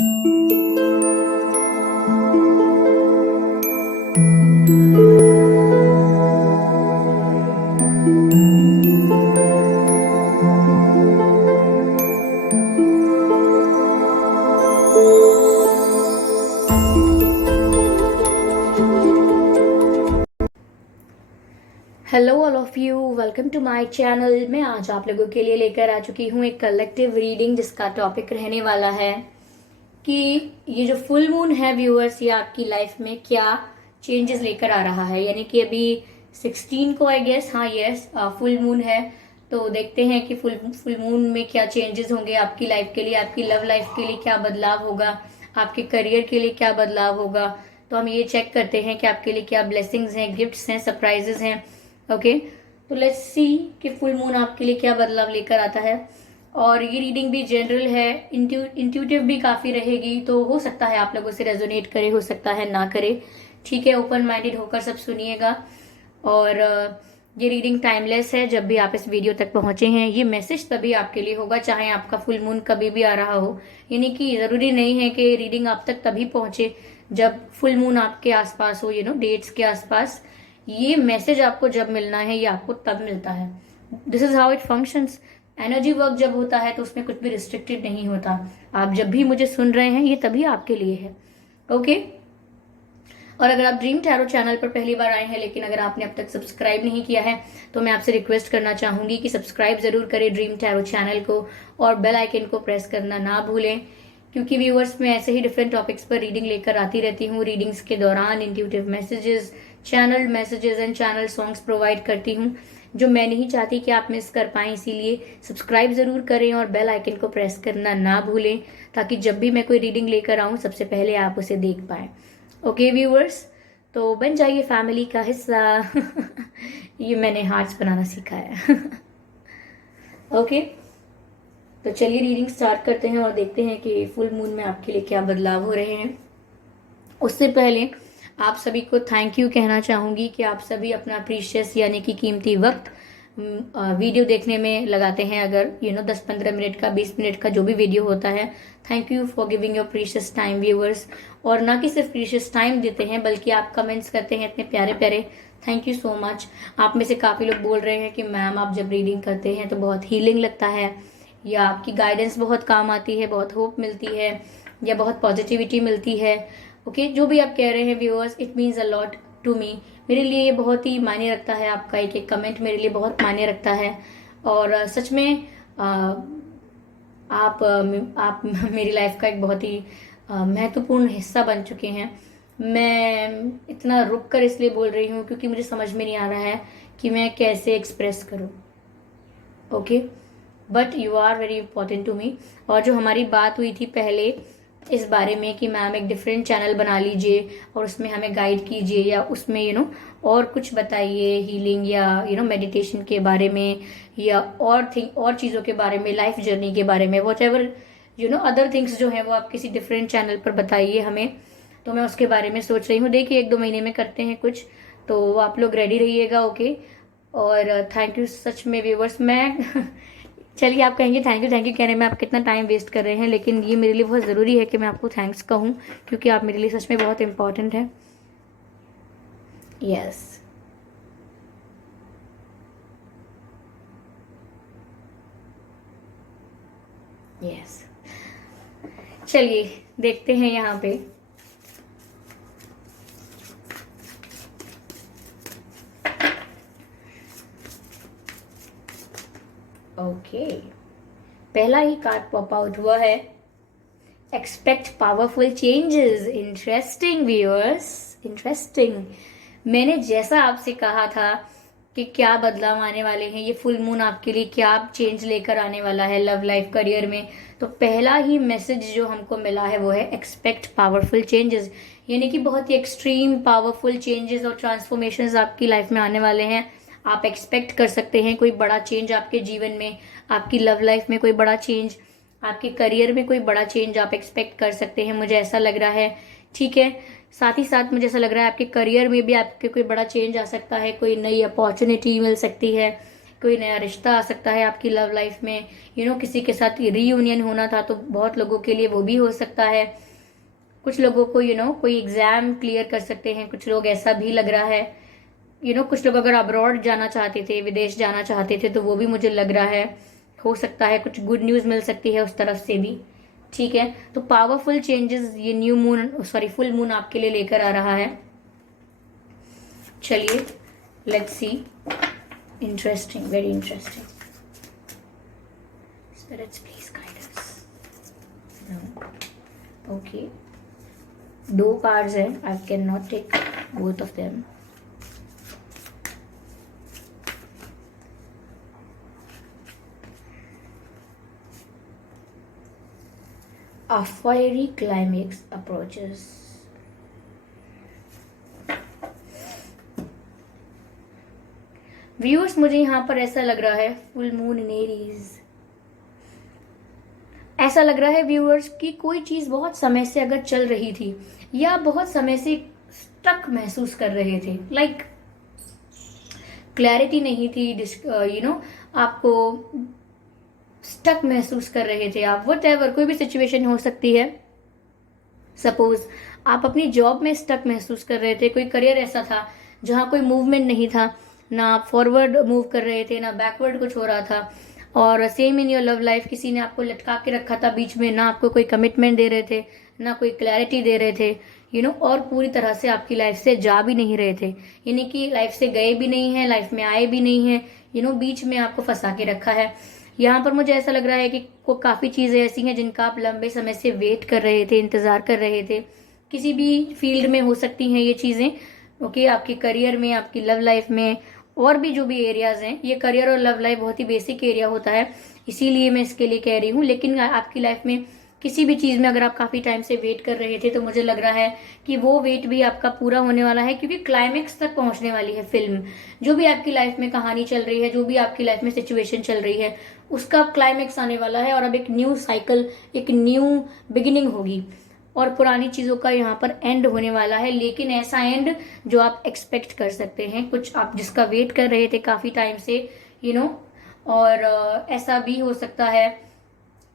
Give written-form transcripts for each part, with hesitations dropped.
Hello all of you, welcome to my channel. मैं आज आप लोगों के लिए लेकर आ चुकी हूँ एक कलेक्टिव रीडिंग जिसका टॉपिक रहने वाला है कि ये जो फुल मून है व्यूअर्स, ये आपकी लाइफ में क्या चेंजेस लेकर आ रहा है। यानी कि अभी 16 को आई गेस, हाँ यस, फुल मून है। तो देखते हैं कि फुल मून में क्या चेंजेस होंगे आपकी लाइफ के लिए, आपकी लव लाइफ के लिए क्या बदलाव होगा, आपके करियर के लिए क्या बदलाव होगा। तो हम ये चेक करते हैं कि आपके लिए क्या ब्लेसिंग्स हैं, गिफ्ट्स हैं, सरप्राइजेस हैं। ओके, तो लेट्स सी कि फुल मून आपके लिए क्या बदलाव लेकर आता है। और ये रीडिंग भी जनरल है, इंट्यूटिव भी काफी रहेगी, तो हो सकता है आप लोगों से रेजोनेट करे, हो सकता है ना करे। ठीक है, ओपन माइंडेड होकर सब सुनिएगा। और ये रीडिंग टाइमलेस है। जब भी आप इस वीडियो तक पहुंचे हैं, ये मैसेज तभी आपके लिए होगा चाहे आपका फुल मून कभी भी आ रहा हो। यानी कि जरूरी नहीं है कि रीडिंग आप तक तभी पहुंचे जब फुल मून आपके आसपास हो, डेट्स के आसपास। ये मैसेज आपको जब मिलना है, ये आपको तब मिलता है। This is how it functions. Energy work जब होता है तो उसमें कुछ भी रिस्ट्रिक्टेड नहीं होता। आप जब भी मुझे सुन रहे हैं, ये तभी आपके लिए है। ओके, और अगर आप ड्रीम टैरो चैनल पर पहली बार आए हैं, लेकिन अगर आपने अब तक सब्सक्राइब नहीं किया है, तो मैं आपसे रिक्वेस्ट करना चाहूंगी कि सब्सक्राइब जरूर करें ड्रीम टैरो चैनल को, और बेल आइकन को प्रेस करना ना भूलें, क्योंकि व्यूअर्स मैं ऐसे ही डिफरेंट टॉपिक्स पर रीडिंग लेकर आती रहती हूँ। रीडिंग्स के दौरान intuitive messages, channel messages and channel songs provide करती हूँ जो मैं नहीं चाहती कि आप मिस कर पाएं। इसीलिए सब्सक्राइब जरूर करें और बेल आइकन को प्रेस करना ना भूलें, ताकि जब भी मैं कोई रीडिंग लेकर आऊं, सबसे पहले आप उसे देख पाएं। ओके व्यूअर्स, तो बन जाइए फैमिली का हिस्सा। ये मैंने हार्ट्स बनाना सीखा है। ओके, तो चलिए रीडिंग स्टार्ट करते हैं और देखते हैं कि फुल मून में आपके लिए क्या बदलाव हो रहे हैं। उससे पहले आप सभी को थैंक यू कहना चाहूंगी कि आप सभी अपना प्रीशियस यानी कि कीमती वक्त वीडियो देखने में लगाते हैं। अगर 10-15 मिनट का, 20 मिनट का जो भी वीडियो होता है, thank you for giving your precious time viewers. और ना कि सिर्फ प्रीशियस टाइम देते हैं, बल्कि आप कमेंट्स करते हैं इतने प्यारे प्यारे। Thank you so much. आप में से काफी लोग बोल रहे हैं कि मैम आप जब रीडिंग करते हैं तो बहुत हीलिंग लगता है, या आपकी गाइडेंस बहुत काम आती है, बहुत होप मिलती है, या बहुत पॉजिटिविटी मिलती है। ओके, जो भी आप कह रहे हैं viewers, it means a lot to me. मेरे लिए ये बहुत ही मायने रखता है। आपका एक एक कमेंट मेरे लिए बहुत मायने रखता है। और सच में आप मेरी लाइफ का एक बहुत ही महत्वपूर्ण हिस्सा बन चुके हैं। मैं इतना रुक कर इसलिए बोल रही हूँ क्योंकि मुझे समझ में नहीं आ रहा है कि मैं कैसे एक्सप्रेस करूँ। Okay, but you are very important to me. और जो हमारी बात हुई थी पहले इस बारे में कि मैम एक डिफरेंट चैनल बना लीजिए और उसमें हमें गाइड कीजिए, या उसमें और कुछ बताइए, हीलिंग या मेडिटेशन के बारे में, या और चीज़ों के बारे में, लाइफ जर्नी के बारे में, वॉट एवर अदर थिंग्स जो है वो आप किसी डिफरेंट चैनल पर बताइए हमें। तो मैं उसके बारे में सोच रही हूँ। देखिए 1-2 महीने में करते हैं कुछ, तो आप लोग रेडी रहिएगा। ओके, और थैंक यू सच में व्यूवर्स। मैं चलिए, आप कहेंगे थैंक यू कहने में आप कितना टाइम वेस्ट कर रहे हैं, लेकिन ये मेरे लिए बहुत ज़रूरी है कि मैं आपको थैंक्स कहूँ, क्योंकि आप मेरे लिए सच में बहुत इम्पोर्टेंट हैं। यस, यस, चलिए देखते हैं यहाँ पे। ओके, पहला ही कार्ड पॉप आउट हुआ है, expect powerful changes. Interesting viewers, interesting. मैंने जैसा आपसे कहा था कि क्या बदलाव आने वाले हैं, ये फुल मून आपके लिए क्या चेंज लेकर आने वाला है लव लाइफ, करियर में, तो पहला ही मैसेज जो हमको मिला है वो है एक्सपेक्ट पावरफुल चेंजेस। यानी कि बहुत ही एक्सट्रीम पावरफुल चेंजेस और ट्रांसफॉर्मेशंस आपकी लाइफ में आने वाले हैं। आप एक्सपेक्ट कर सकते हैं कोई बड़ा चेंज आपके जीवन में, आपकी लव लाइफ में कोई बड़ा चेंज, आपके करियर में कोई बड़ा चेंज आप एक्सपेक्ट कर सकते हैं, मुझे ऐसा लग रहा है। ठीक है, साथ ही साथ मुझे ऐसा लग रहा है आपके करियर में भी आपके कोई बड़ा चेंज आ सकता है, कोई नई अपॉर्चुनिटी मिल सकती है, कोई नया रिश्ता आ सकता है आपकी लव लाइफ में, किसी के साथ रीयूनियन होना था तो बहुत लोगों के लिए वो भी हो सकता है। कुछ लोगों को कोई एग्जाम क्लियर कर सकते हैं कुछ लोग, ऐसा भी लग रहा है। कुछ लोग अगर अब्रॉड जाना चाहते थे, विदेश जाना चाहते थे, तो वो भी मुझे लग रहा है हो सकता है, कुछ गुड न्यूज मिल सकती है उस तरफ से भी। ठीक है, तो पावरफुल चेंजेस ये न्यू मून फुल मून आपके लिए लेकर आ रहा है। चलिए let's see. Interesting, very interesting. Spirits please guide us. Okay, 2 cards हैं, I can not take both of them. A fiery climax approaches. Viewers, मुझे यहाँ पर ऐसा लग रहा है फुल मून इन एरीज, ऐसा लग रहा है व्यूअर्स कि कोई चीज बहुत समय से अगर चल रही थी या बहुत समय से स्टक महसूस कर रहे थे, लाइक क्लैरिटी नहीं थी, आपको स्टक महसूस कर रहे थे आप, व्हाटएवर, कोई भी सिचुएशन हो सकती है। सपोज आप अपनी जॉब में स्टक महसूस कर रहे थे, कोई करियर ऐसा था जहां कोई मूवमेंट नहीं था, ना आप फॉरवर्ड मूव कर रहे थे ना बैकवर्ड कुछ हो रहा था। और same in your love life, किसी ने आपको लटका के रखा था बीच में, ना आपको कोई कमिटमेंट दे रहे थे ना कोई क्लैरिटी दे रहे थे, और पूरी तरह से आपकी लाइफ से जा भी नहीं रहे थे, यानी कि लाइफ से गए भी नहीं है, लाइफ में आए भी नहीं है, बीच में आपको फंसा के रखा है। यहाँ पर मुझे ऐसा लग रहा है कि काफी चीजें ऐसी हैं जिनका आप लंबे समय से वेट कर रहे थे, इंतजार कर रहे थे, किसी भी फील्ड में हो सकती हैं ये चीजें। ओके, आपके करियर में, आपकी लव लाइफ में, और भी जो भी एरियाज हैं, ये करियर और लव लाइफ बहुत ही बेसिक एरिया होता है, इसीलिए मैं इसके लिए कह रही हूँ। लेकिन आपकी लाइफ में किसी भी चीज में अगर आप काफी टाइम से वेट कर रहे थे, तो मुझे लग रहा है कि वो वेट भी आपका पूरा होने वाला है, क्योंकि क्लाइमेक्स तक पहुंचने वाली है फिल्म। जो भी आपकी लाइफ में कहानी चल रही है, जो भी आपकी लाइफ में सिचुएशन चल रही है, उसका क्लाइमेक्स आने वाला है, और अब एक न्यू साइकिल, एक न्यू बिगिनिंग होगी, और पुरानी चीजों का यहाँ पर एंड होने वाला है। लेकिन ऐसा एंड जो आप एक्सपेक्ट कर सकते हैं, कुछ आप जिसका वेट कर रहे थे काफी टाइम से, और ऐसा भी हो सकता है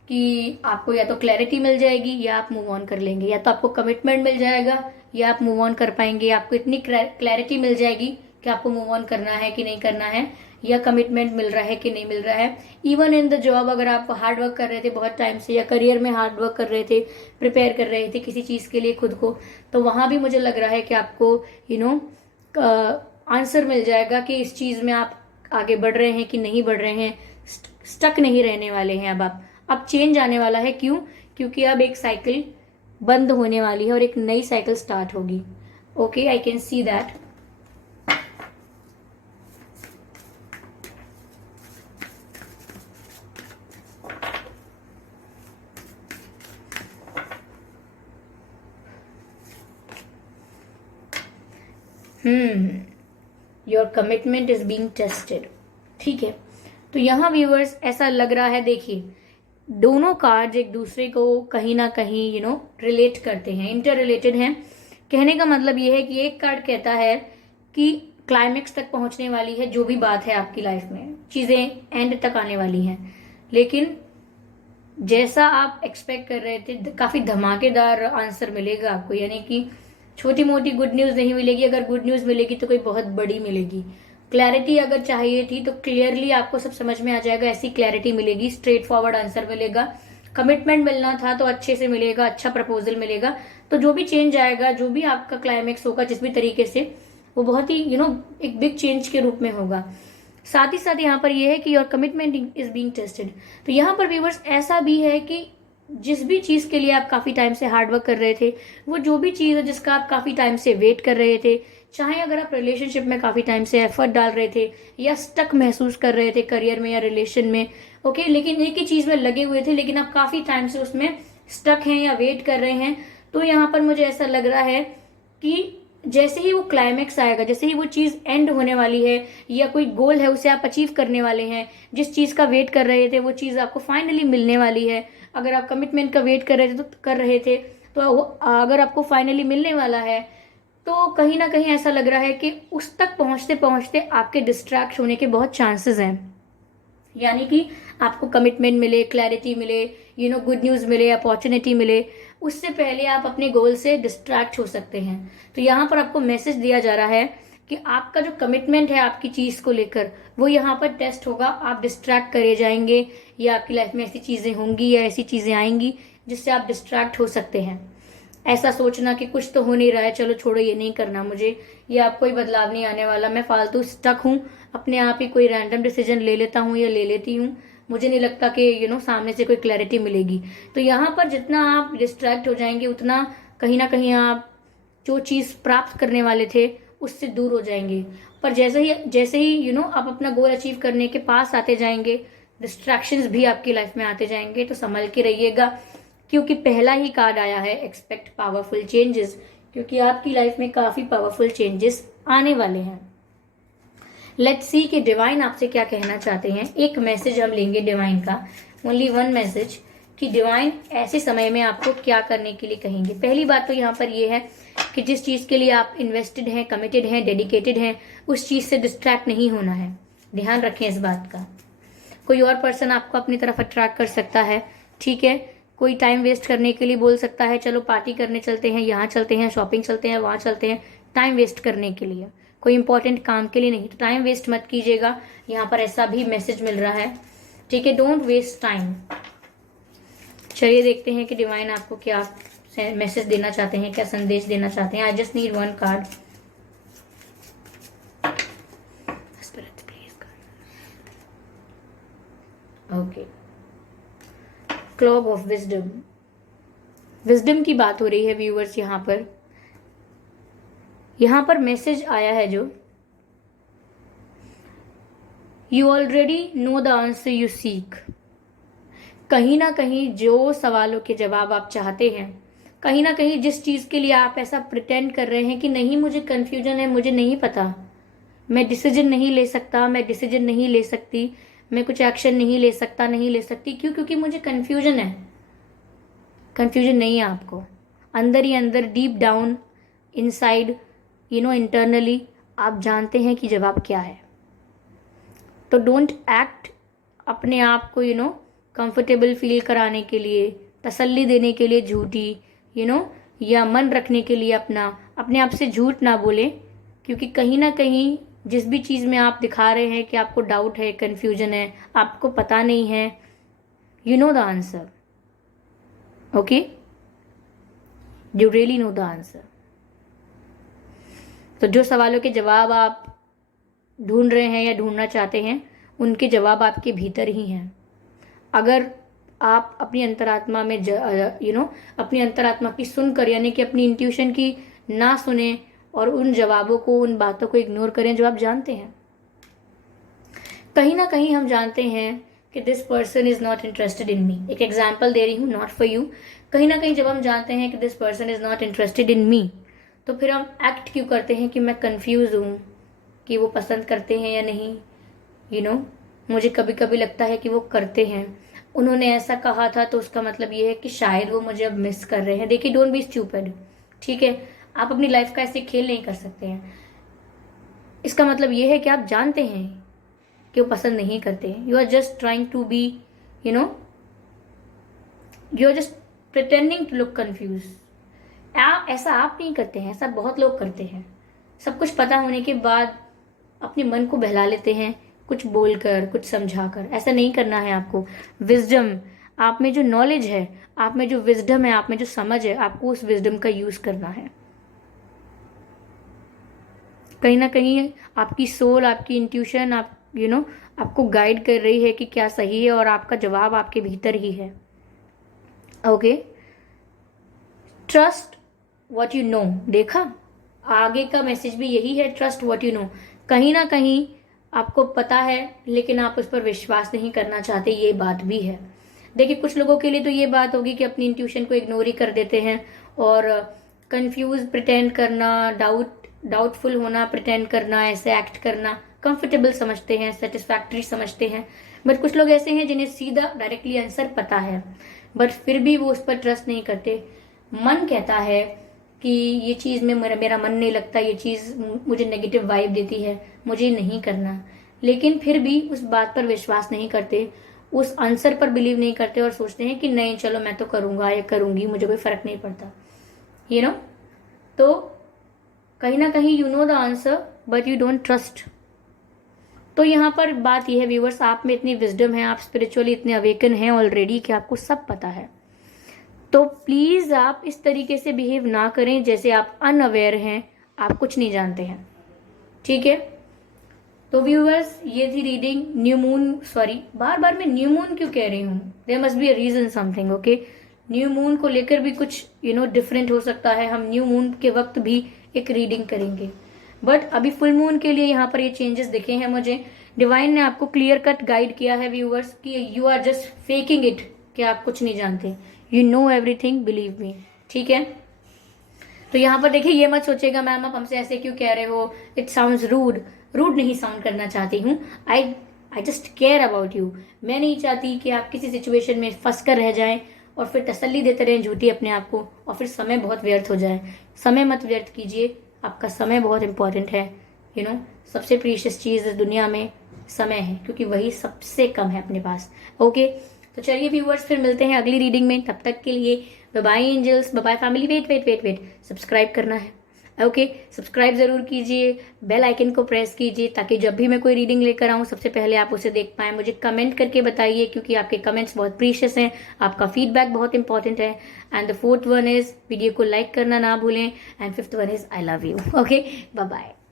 कि आपको या तो क्लैरिटी मिल जाएगी या आप मूव ऑन कर लेंगे, या तो आपको कमिटमेंट मिल जाएगा या आप मूव ऑन कर पाएंगे। आपको इतनी क्लैरिटी मिल जाएगी कि आपको मूव ऑन करना है कि नहीं करना है, या कमिटमेंट मिल रहा है कि नहीं मिल रहा है। इवन इन द जॉब, अगर आप हार्ड वर्क कर रहे थे बहुत टाइम से, या करियर में हार्ड वर्क कर रहे थे, प्रिपेयर कर रहे थे किसी चीज के लिए खुद को, तो वहां भी मुझे लग रहा है कि आपको आंसर मिल जाएगा कि इस चीज में आप आगे बढ़ रहे हैं कि नहीं बढ़ रहे हैं, स्टक नहीं रहने वाले हैं। अब चेंज आने वाला है। क्यों? क्योंकि अब एक साइकिल बंद होने वाली है और एक नई साइकिल स्टार्ट होगी। Okay, I can see that. Your commitment is being tested. ठीक है, तो यहाँ व्यूअर्स ऐसा लग रहा है, देखिए दोनों कार्ड्स एक दूसरे को कहीं ना कहीं रिलेट करते हैं, इंटर रिलेटेड हैं। कहने का मतलब ये है कि एक कार्ड कहता है कि क्लाइमेक्स तक पहुंचने वाली है जो भी बात है आपकी लाइफ में, चीजें एंड तक आने वाली हैं, लेकिन जैसा आप एक्सपेक्ट कर रहे थे काफी धमाकेदार आंसर मिलेगा आपको, यानी कि छोटी मोटी गुड न्यूज नहीं मिलेगी। अगर गुड न्यूज मिलेगी तो कोई बहुत बड़ी मिलेगी। क्लैरिटी अगर चाहिए थी तो क्लियरली आपको सब समझ में आ जाएगा, ऐसी क्लैरिटी मिलेगी, स्ट्रेट फॉरवर्ड आंसर मिलेगा। कमिटमेंट मिलना था तो अच्छे से मिलेगा, अच्छा प्रपोजल मिलेगा। तो जो भी चेंज आएगा, जो भी आपका क्लाइमेक्स होगा जिस भी तरीके से, वो बहुत ही एक बिग चेंज के रूप में होगा। साथ ही साथ यहाँ पर यह है कि your commitment is being tested. तो यहाँ पर व्यूअर्स ऐसा भी है कि जिस भी चीज के लिए आप काफी टाइम से हार्डवर्क कर रहे थे, वो जो भी चीज है जिसका आप काफी टाइम से वेट कर रहे थे, चाहे अगर आप रिलेशनशिप में काफी टाइम से एफर्ट डाल रहे थे या स्टक महसूस कर रहे थे करियर में या रिलेशन में, ओके, लेकिन एक ही चीज में लगे हुए थे, लेकिन आप काफी टाइम से उसमें स्टक हैं या वेट कर रहे हैं, तो यहाँ पर मुझे ऐसा लग रहा है कि जैसे ही वो क्लाइमेक्स आएगा, जैसे ही वो चीज एंड होने वाली है या कोई गोल है उसे आप अचीव करने वाले हैं, जिस चीज का वेट कर रहे थे वो चीज आपको फाइनली मिलने वाली है। अगर आप कमिटमेंट का वेट कर रहे थे तो अगर आपको फाइनली मिलने वाला है, तो कहीं ना कहीं ऐसा लग रहा है कि उस तक पहुंचते पहुंचते आपके डिस्ट्रैक्ट होने के बहुत चांसेस हैं। यानी कि आपको कमिटमेंट मिले, क्लैरिटी मिले, गुड न्यूज़ मिले, अपॉर्चुनिटी मिले, उससे पहले आप अपने गोल से डिस्ट्रैक्ट हो सकते हैं। तो यहाँ पर आपको मैसेज दिया जा रहा है कि आपका जो कमिटमेंट है आपकी चीज़ को लेकर, वो यहाँ पर टेस्ट होगा। आप डिस्ट्रैक्ट करे जाएंगे, या आपकी लाइफ में ऐसी चीज़ें होंगी या ऐसी चीज़ें आएंगी जिससे आप डिस्ट्रैक्ट हो सकते हैं। ऐसा सोचना कि कुछ तो हो नहीं रहा है, चलो छोड़ो, ये नहीं करना मुझे, या कोई बदलाव नहीं आने वाला, मैं फालतू स्टक हूँ, अपने आप ही कोई रैंडम डिसीजन ले लेता हूँ या ले लेती हूँ, मुझे नहीं लगता कि सामने से कोई क्लैरिटी मिलेगी। तो यहाँ पर जितना आप डिस्ट्रैक्ट हो जाएंगे, उतना कहीं ना कहीं आप जो चीज़ प्राप्त करने वाले थे उससे दूर हो जाएंगे। पर जैसे ही आप अपना गोल अचीव करने के पास आते जाएंगे, डिस्ट्रैक्शंस भी आपकी लाइफ में आते जाएंगे। तो संभल के रहिएगा, क्योंकि पहला ही कार्ड आया है एक्सपेक्ट पावरफुल चेंजेस, क्योंकि आपकी लाइफ में काफी पावरफुल चेंजेस आने वाले हैं। लेट्स सी कि डिवाइन आपसे क्या कहना चाहते हैं। एक मैसेज हम लेंगे डिवाइन का, ओनली वन मैसेज, कि डिवाइन ऐसे समय में आपको क्या करने के लिए कहेंगे। पहली बात तो यहाँ पर यह है कि जिस चीज के लिए आप इन्वेस्टेड हैं, कमिटेड हैं, डेडिकेटेड हैं, उस चीज से डिस्ट्रैक्ट नहीं होना है। ध्यान रखें इस बात का। कोई और पर्सन आपको अपनी तरफ अट्रैक्ट कर सकता है, ठीक है, कोई टाइम वेस्ट करने के लिए बोल सकता है, चलो पार्टी करने चलते हैं, यहाँ चलते हैं, शॉपिंग चलते हैं, वहाँ चलते हैं, टाइम वेस्ट करने के लिए, कोई इंपॉर्टेंट काम के लिए नहीं। तो टाइम वेस्ट मत कीजिएगा, यहाँ पर ऐसा भी मैसेज मिल रहा है, ठीक है, डोंट वेस्ट टाइम। चलिए देखते हैं कि डिवाइन आपको क्या मैसेज देना चाहते हैं, क्या संदेश देना चाहते हैं। I just need one card. Okay, clock of wisdom. Wisdom की बात हो रही है व्यूअर्स। यहाँ पर मैसेज आया है जो, you already know the answer you seek. कहीं ना कहीं जो सवालों के जवाब आप चाहते हैं, कहीं ना कहीं जिस चीज के लिए आप ऐसा प्रिटेंड कर रहे हैं कि नहीं मुझे कंफ्यूजन है, मुझे नहीं पता, मैं डिसीजन नहीं ले सकता, मैं डिसीजन नहीं ले सकती, मैं कुछ एक्शन नहीं ले सकता, नहीं ले सकती, क्यों? क्योंकि मुझे कंफ्यूजन है। कंफ्यूजन नहीं है आपको, अंदर ही अंदर, डीप डाउन इनसाइड, इंटरनली आप जानते हैं कि जवाब क्या है। तो डोंट एक्ट अपने आप को कंफर्टेबल फील कराने के लिए, तसल्ली देने के लिए झूठी, या मन रखने के लिए अपने आप से झूठ ना बोले, क्योंकि कहीं ना कहीं जिस भी चीज़ में आप दिखा रहे हैं कि आपको डाउट है, कंफ्यूजन है, आपको पता नहीं है, you know the answer, okay, you really know the answer. तो जो सवालों के जवाब आप ढूंढ रहे हैं या ढूंढना चाहते हैं, उनके जवाब आपके भीतर ही हैं। अगर आप अपनी अंतरात्मा में अपनी अंतरात्मा की सुनकर, यानी कि अपनी इंट्यूशन की ना सुने और उन जवाबों को, उन बातों को इग्नोर करें जो आप जानते हैं। कहीं ना कहीं हम जानते हैं कि this person is not interested in me. एक एग्जाम्पल दे रही हूँ, नॉट फॉर यू। कहीं ना कहीं जब हम जानते हैं कि this person is not interested in me, तो फिर हम एक्ट क्यों करते हैं कि मैं कंफ्यूज हूँ कि वो पसंद करते हैं या नहीं। मुझे कभी कभी लगता है कि वो करते हैं, उन्होंने ऐसा कहा था तो उसका मतलब ये है कि शायद वो मुझे अब मिस कर रहे हैं। देखिए, डोंट बी स्टूपिड, ठीक है, आप अपनी लाइफ का ऐसे खेल नहीं कर सकते हैं। इसका मतलब ये है कि आप जानते हैं कि वो पसंद नहीं करते हैं। You are just trying to be, you are just pretending to look confuse. ऐसा आप नहीं करते हैं, ऐसा बहुत लोग करते हैं। सब कुछ पता होने के बाद अपने मन को बहला लेते हैं, कुछ बोलकर, कुछ समझाकर। ऐसा नहीं करना है आपको। विजडम, आप में जो नॉलेज है, आप में जो विजडम है, आप में जो समझ है, आपको उस विजडम का यूज करना है। कहीं ना कहीं आपकी सोल, आपकी इंट्यूशन, आपको गाइड कर रही है कि क्या सही है, और आपका जवाब आपके भीतर ही है। Okay, trust what you know. देखा, आगे का मैसेज भी यही है, ट्रस्ट व्हाट यू नो। कहीं ना कहीं आपको पता है, लेकिन आप उस पर विश्वास नहीं करना चाहते, ये बात भी है। देखिए, कुछ लोगों के लिए तो ये बात होगी कि अपनी इंट्यूशन को इग्नोर ही कर देते हैं, और कंफ्यूज प्रिटेंड करना, डाउटफुल होना, प्रिटेंड करना, ऐसे एक्ट करना कंफर्टेबल समझते हैं, सेटिस्फैक्टरी समझते हैं। बट कुछ लोग ऐसे हैं जिन्हें सीधा डायरेक्टली आंसर पता है, बट फिर भी वो उस पर ट्रस्ट नहीं करते। मन कहता है कि ये चीज़ में मेरा मन नहीं लगता, ये चीज़ मुझे नेगेटिव वाइब देती है, मुझे नहीं करना। लेकिन फिर भी उस बात पर विश्वास नहीं करते, उस आंसर पर बिलीव नहीं करते और सोचते हैं कि नहीं चलो मैं तो करूंगा या करूंगी, मुझे कोई फर्क नहीं पड़ता, यू नो। तो कहीं ना कहीं you know the answer but you don't trust. तो यहाँ पर बात यह है व्यूअर्स, आप में इतनी विजडम है, आप स्पिरिचुअली इतने अवेकन हैं ऑलरेडी कि आपको सब पता है। तो प्लीज आप इस तरीके से बिहेव ना करें जैसे आप अनअवेयर हैं, आप कुछ नहीं जानते हैं, ठीक है। तो व्यूअर्स ये थी रीडिंग न्यू मून, सॉरी बार बार मैं न्यू मून क्यों कह रही हूँ, there must be a reason something, okay. New moon को लेकर भी कुछ डिफरेंट हो सकता है, हम न्यू मून के वक्त भी एक रीडिंग करेंगे, बट अभी फुल मून के लिए यहाँ पर ये चेंजेस दिखे हैं मुझे। डिवाइन ने आपको क्लियर कट गाइड किया है व्यूअर्स कि you are just faking it, कि आप कुछ नहीं जानते, you know everything, believe me, ठीक है। तो यहाँ पर देखिए ये मत सोचेगा मैम आप हमसे ऐसे क्यों कह रहे हो, इट साउंड्स रूड। रूड नहीं साउंड करना चाहती हूँ, I just care about you. मैं नहीं चाहती कि आप किसी सिचुएशन में फंस कर रह जाएं और फिर तसल्ली देते रहें झूठी अपने आप को, और फिर समय बहुत व्यर्थ हो जाए। समय मत व्यर्थ कीजिए, आपका समय बहुत इंपॉर्टेंट है, सबसे प्रीशियस चीज दुनिया में समय है, क्योंकि वही सबसे कम है अपने पास, ओके। तो चलिए व्यूअर्स फिर मिलते हैं अगली रीडिंग में, तब तक के लिए bye bye angels, bye bye family. Wait, subscribe करना है, ओके। सब्सक्राइब जरूर कीजिए, बेल आइकन को प्रेस कीजिए ताकि जब भी मैं कोई रीडिंग लेकर आऊँ सबसे पहले आप उसे देख पाएं। मुझे कमेंट करके बताइए क्योंकि आपके कमेंट्स बहुत प्रीशियस हैं, आपका फीडबैक बहुत इंपॉर्टेंट है। And the fourth one is video को लाइक करना ना भूलें, and fifth one is I love you, okay. Bye bye.